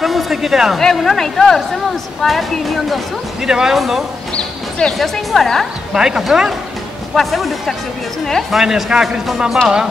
Zemuz jekidea? Egunon, Aitor, zemuz baerki nion dozu? Nire bai ondo. Zeo zein guara? Bai, kafe bat? Ze buruztak zeukidozun, Bai, neska kristondan bada.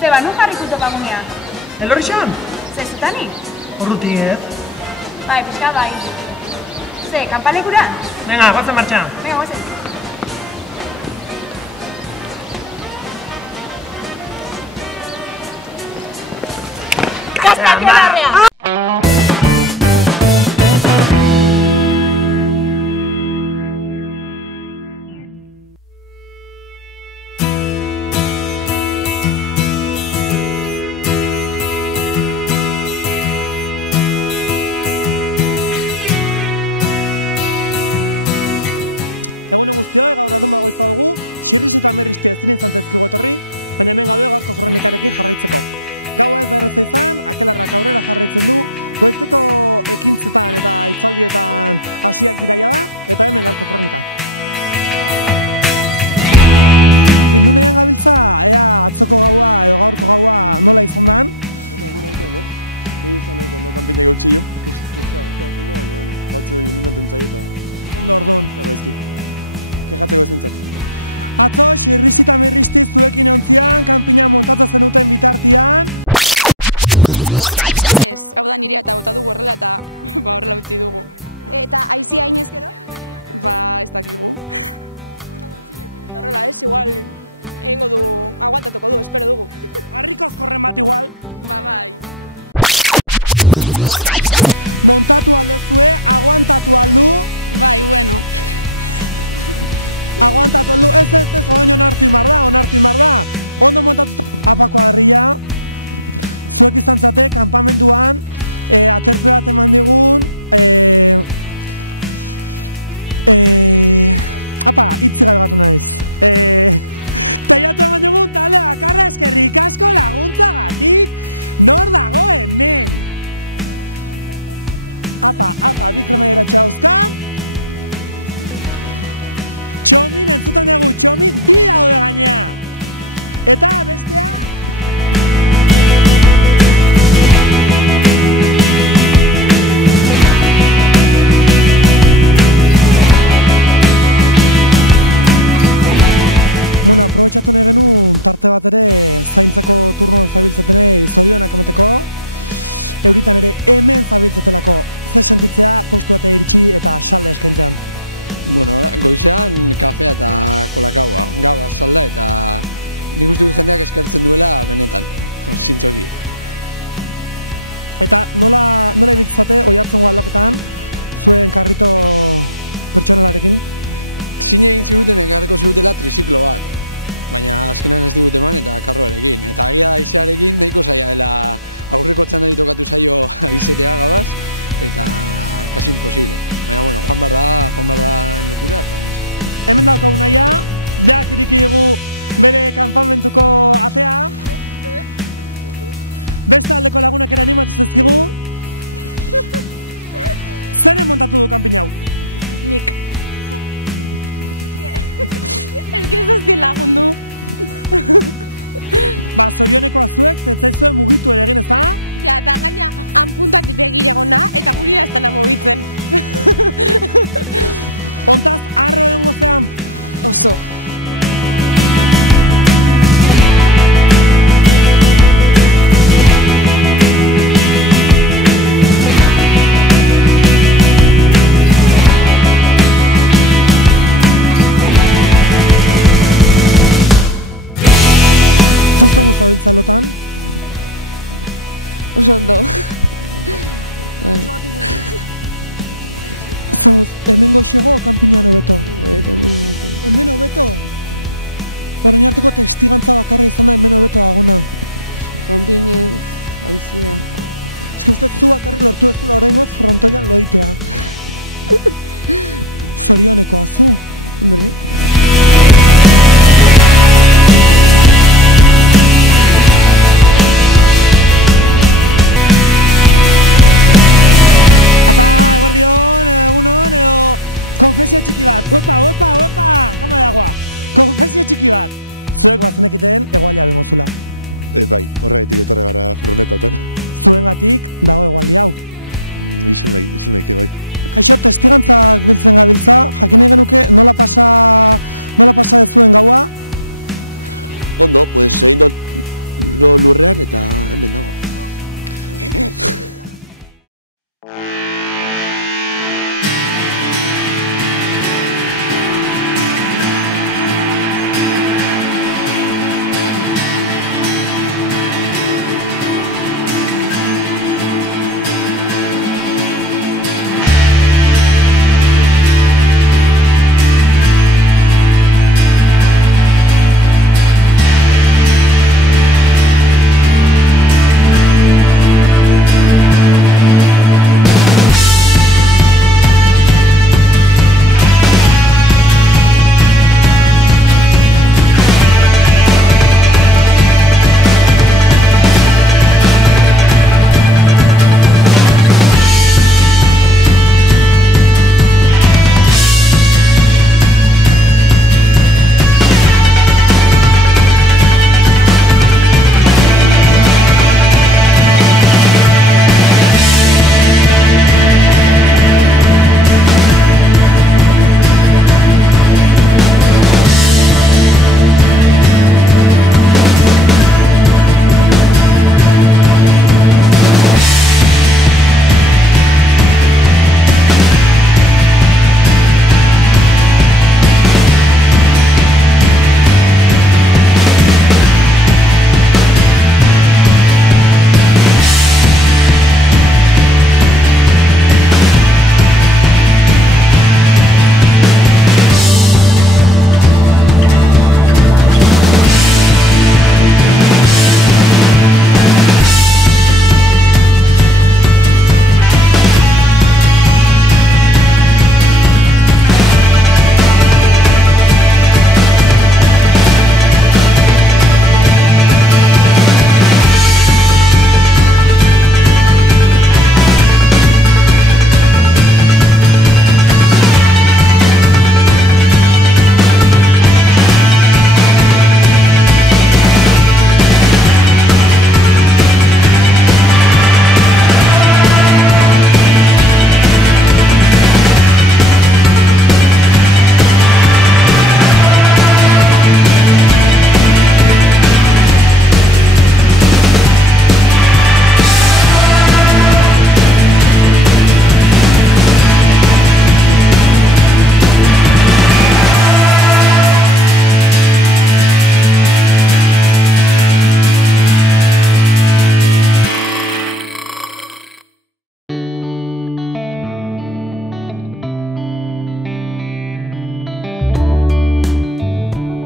Zeba, nun jarriko topagunea? Elorrixan? Zutani? Urruti ez. Bai, pixka bai. Kanpalekura? Venga, guazen martxan. Venga, guazen. Kastak ebarrea!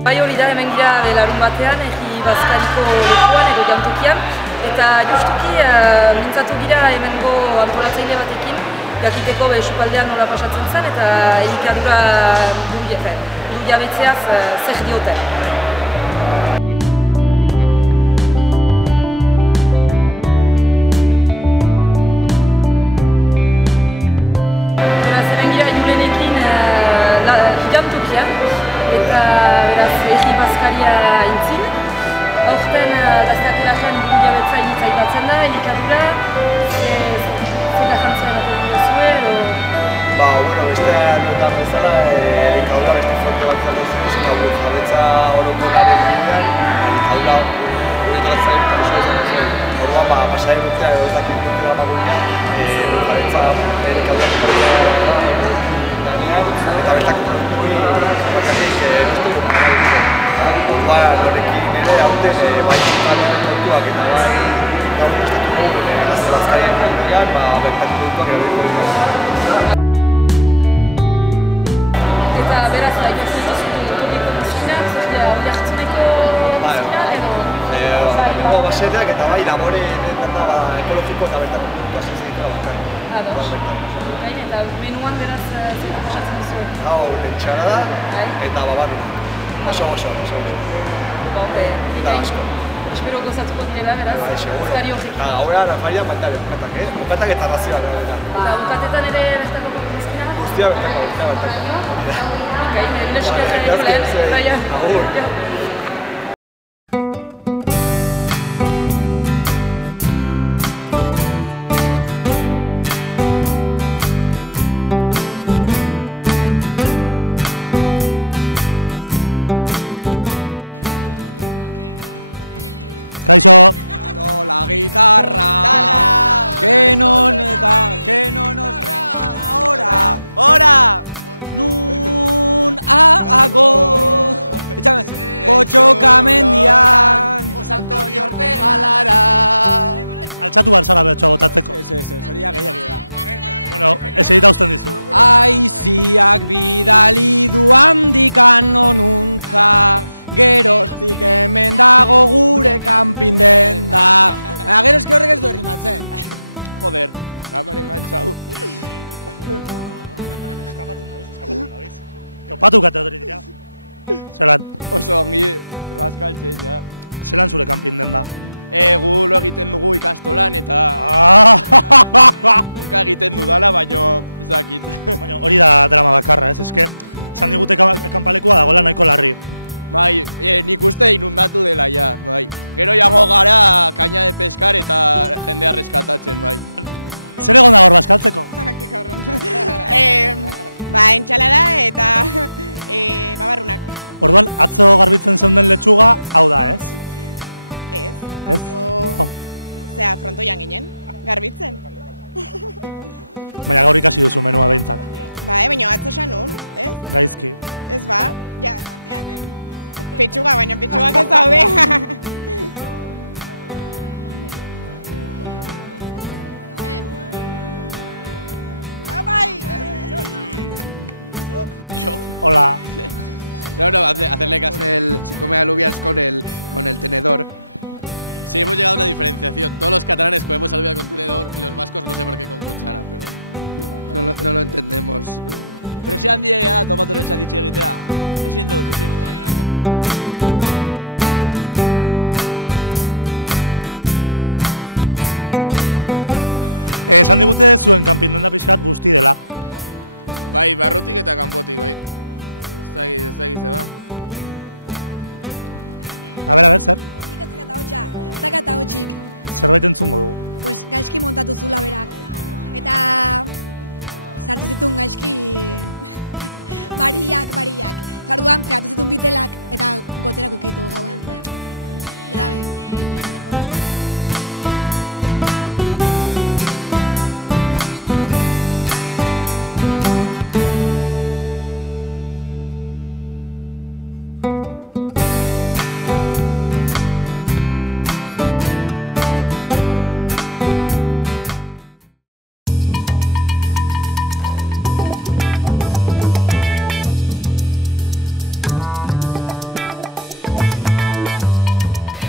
Bai hori da, hemen gira larun batean, Egi Bazkariko lekuan edo jantokian, eta justuki mintzatu gira hemengo antolatzaile batekin, jakiteko sukaldean nola pasatzen zen, eta elikadura buru jabetzeaz zer dioten. Beraz, hemen gira Julenekin jantokian, eta beraz Egi Bazkaria intzin. Aurten gazteatelajan buru jabetza initzaipatzen da, elikadura, zela jantzea ematen duzue, edo? Bueno, beste notan bezala, elikadura beste fonte bat zaten zuen, eta buru jabetza orokorraren bidean, elikadura uretatzen pausua izan zuen. Orduan, pasaren urtea edo ez dakit urtea magunean, buru jabetza elikadura eta bertako produktuki bakarik nostu orduan horrekin ere hauten bai zutaren produktuak eta bai gaur estatuko gazte bazkarien mundian bertako produktuak erabiko dira. Eta beraz, ikasten duzun tokiko muzkinak, hori hartzuneko muzkinak edo? Hemengo baserriak eta bai labore ekologiko eta bertako produktua zizitela bakarrik. Eta menuan beraz zer pasatzen duzu? Hau lentxarada eta babarruna. Oso. Eta asko. Espero gozatuko direla beraz, Bazkari horrekin. Hauean afarian bukatak eta razioa. Eta bukatetan ere bertako muzkina? Guztia bertako. Mila esker lehen. Agur.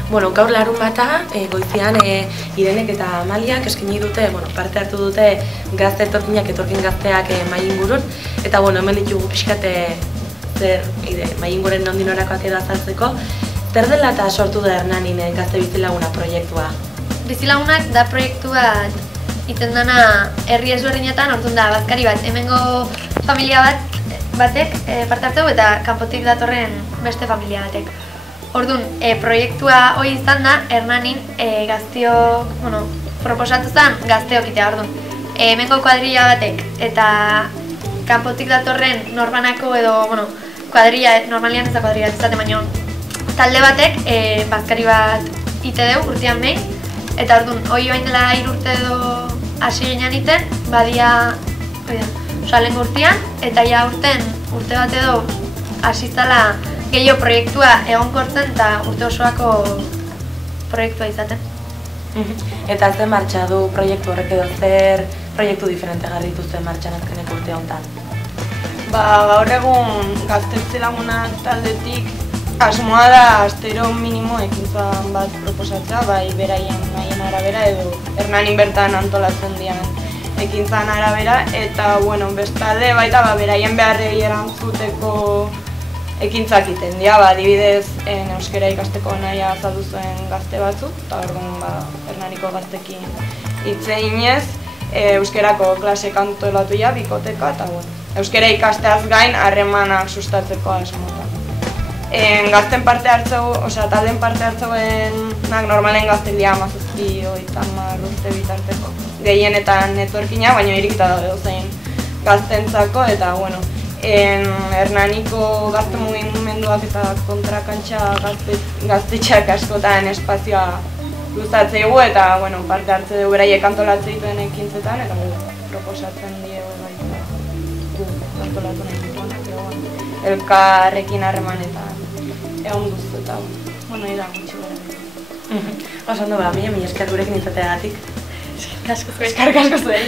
Bueno, gaur larunbata, goizean Irenek eta Amaliak eskaini dute, parte hartu dute gazte etorkinak, etorkin gazteak mai ingurun, eta hemen ditugu pixkate mai inguren nondinorakoak edo azaltzeko. Zer dela eta sortu da Hernanin Gazte Bizilaguna proiektua? Bizilagunak da proiektu bat iten dana herri ezberdinetan, orduan da bazkari bat, hemengo familia batek parte hartzeu eta kanpotik datorren beste familia batek. Orduan, proiektua hori izan da, Hernanin gazteok, proposatu zen gazteok itea, orduan. Hemengo kuadrilla batek eta kanpotik datorren norbanako edo, kuadrilla, normalian ez da kuadrilla ez zate, baino talde batek bazkari bat ite deu urtean behin, eta orduan, hori bain dela 3 urte edo hasi ginen iten, badia, lehengo urtean, eta ja urte bat edo hasi zala gehiago proiektua egonkortzen eta urte osoako proiektua izaten. Eta zer martxa du proiektu horrek edo zer proiektu diferente jarri dituzte martxan azkeneko urte honetan? Gaur egun Gazte Bizilagunak taldetik asmoa da astero minimo ekintza bat proposatzea, bai beraien nahien arabera edo Hernanin bertan antolatzen dian ekintzan arabera, eta bestalde baita beraien beharrei erantzuteko ekintzak iten dira, adibidez euskara ikasteko nahia azaldu zuen gazte batzuk, eta orduan Hernaniko gaztekin hitz eginez, euskarako klasek antolatu ja, bikoteka, eta euskara ikasteaz gain harremanak sustatzeko asmotan. Gazten parte hartzeu, talden parte hartzeuenak normalen gaztelia 17-30 urte bitarteko. Gehienetan etorkina, baina irikita daude zein gaztentzako, eta Hernaniko gazte mugimenduak eta kontrakantxa gaztetxeak askotan espazioa luzatzeigu eta parte hartze dugu beraiek antolatzen dituen ekintzetan, eta proposatzen diegu antolatu nahi dituenak, elkarrekin harremanetan egon duzu eta da gutxi gara. Oso ondo, mila esker gurekin izateagatik. Eskerrik asko zuen.